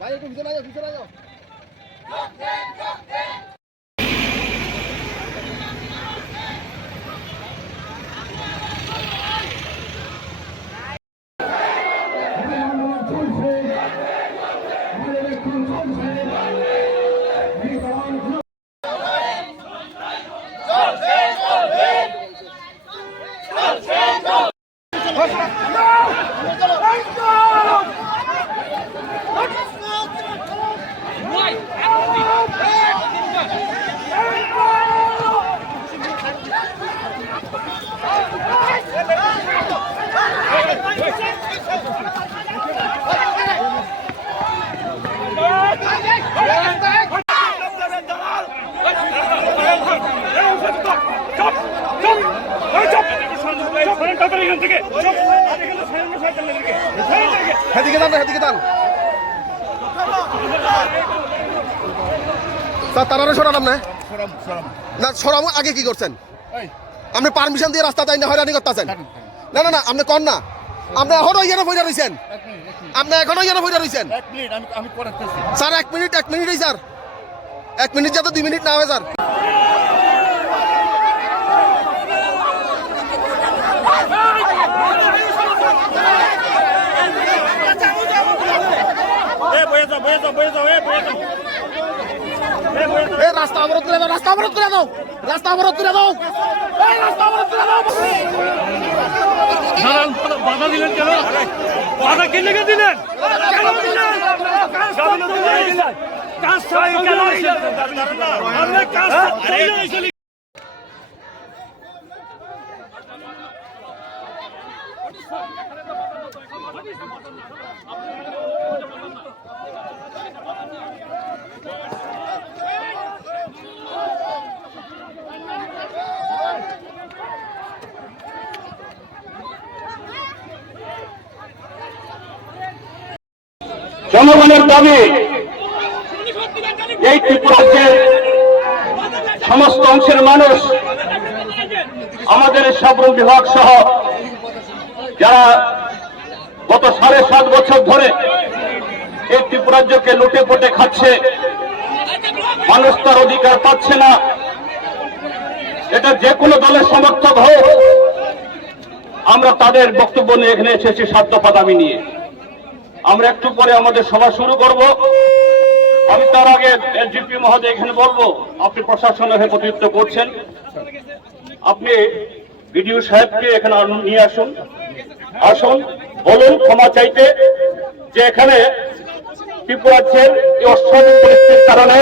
ভাই একটু ভিতরে আয় ভিতরে আয়। হেদিকে টান হেদিকে স্যার তারা সরালাম না? না সরাম আগে কি করছেন? আপনি পারমিশন দিয়ে রাস্তা তাই না হয়রানি করতেছেন? না না না আপনি কর না। আপনি এখনও ইয়েনে বইটা রয়েছেন আপনি এখনও ইয়েনে বইটা রয়েছেন স্যার এক মিনিট এক মিনিটই স্যার। এক মিনিট যাতে দুই মিনিট না হবে স্যার এ বয়ে যাও বয়ে যাও বয়ে যাও এ বয়ে যাও এ বয়ে যাও এই রাস্তা অবরোধ করে দাও রাস্তা অবরোধ করে দাও। রাস্তা অবরোধ করে দাও। এই রাস্তা অবরোধ করে দাও। বাধা দিলেন কেন? বাধা কে লেগে দিলেন? কেন দিলেন? কেন দিলেন কাজ ছাড়াই কেন দিলেন কাজ জনগণের দাবি, এই ত্রিপুরাজ্যের সমস্ত অংশের মানুষ, আমাদের সাবরুম বিভাগ সহ যারা গত সাড়ে সাত বছর ধরে এই ত্রিপুরাজ্যকে লুটে পুটে খাচ্ছে, মানুষ তার অধিকার পাচ্ছে না। এটা যে কোনো দলের সমর্থক হোক, আমরা তাদের বক্তব্য নিয়ে এখানে এসেছি দফা নিয়ে। আমরা একটু পরে আমাদের সভা শুরু করব। আমি তার আগে এসডিপি মহোদয় এখানে বলব, আপনি প্রশাসনের হয়ে প্রতিনিধিত্ব করছেন। আপনি বিডিও সাহেবকে এখানে নিয়ে আসুন। আসুন, বলুন ক্ষমা চাইতে যে এখানে ত্রিপুরাজ্যের অস্বাভাবিক পরিস্থিতির কারণে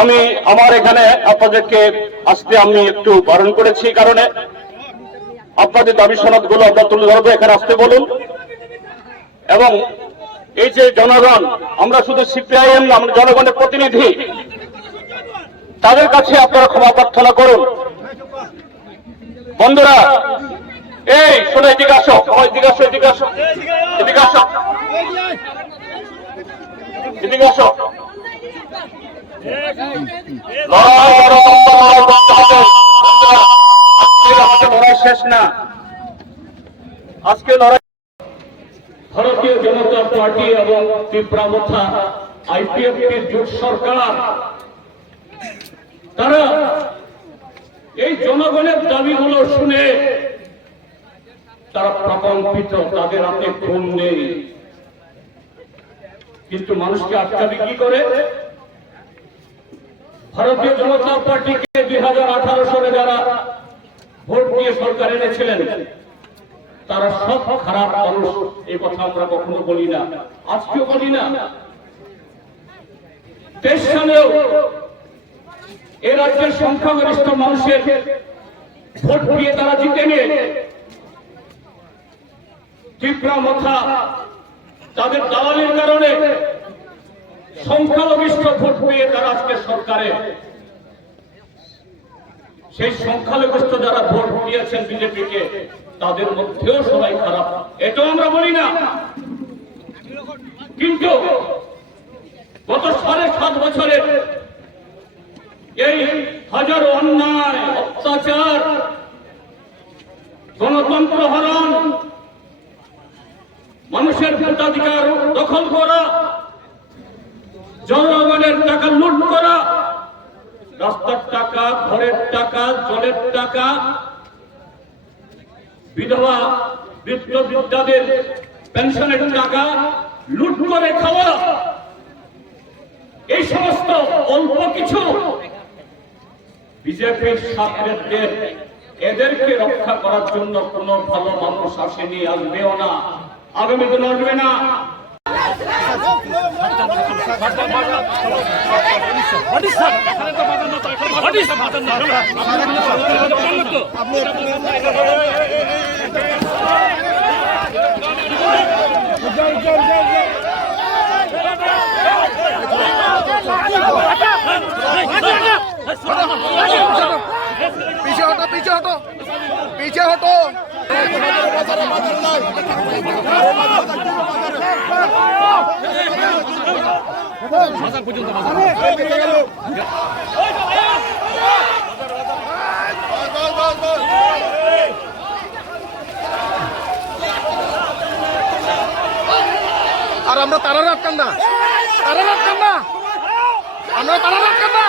আমি আমার এখানে আপনাদেরকে আসতে আমি একটু বারণ করেছি কারণে। আপনাদের দাবি সনদগুলো আমরা তুলে ধরবো, এখানে আসতে বলুন। এবং এই যে জনগণ, আমরা শুধু সিপিআইএম না, আমরা জনগণের প্রতিনিধি, তাদের কাছে আপনারা ক্ষমা প্রার্থনা করুন। বন্ধুরা, এই, শোনো, এদিকে আসো এদিকে আসো এদিকে আসো এদিকে আসো এদিকে আসো। শেষ না। আজকে লড়াই ভারতীয় জনতা পার্টি এবং ত্রিপুরামথা আইপিএফটির জোট সরকার, তারা এই জনগণের দাবিগুলো শুনে তারা প্রকম্পিত, তাদের হাতে ঘুম নেই। কিন্তু মানুষকে আটকাবে কি করে? ভারতীয় জনতা পার্টিকে দুই হাজার আঠারো সালে যারা ভোট দিয়ে সরকার এনেছিলেন তারা সব খারাপ মানুষ। এই কথা আমরা কখনো বলি না। আজকেও বলি না। দেশ সালেও এ রাজ্যের সংখ্যাগরিষ্ঠ মানুষের ভোট দিয়ে তারা জিতে নিয়ে ত্রিপুরা মথা তাদের দালালির কারণে সংখ্যালঘিষ্ঠ ভোট পেয়ে তারা আজকে সরকারে। সেই সংখ্যালঘিষ্ঠ যারা ভোট দিয়েছেন বিজেপিকে তাদের মধ্যেও সবাই খারাপ। এটাও আমরা বলি না। কিন্তু গত সাড়ে সাত বছরের এই হাজারো অন্যায়, অত্যাচার, গণতন্ত্র হরণ, মানুষের ভোটাধিকার দখল করা, জনগণের টাকা লুট করা, রাস্তার টাকা, ঘরের টাকা, জলের টাকা বিধবা বৃদ্ধ বৃদ্ধাদের পেনশনের টাকা লুট করে খাওয়া। এই সমস্ত অল্প কিছু বিজেপির ছাত্রদের এদেরকে রক্ষা করার জন্য কোনো ভালো মানুষ আসেনি, আসবেও না। আগামীতে লড়বে না। What is sir what is বলল তো পিছে হটো পিছে হটো পিছে হটো আর আমরা তারা আটকান না তারা আটকান না আমরা তারা আটকান না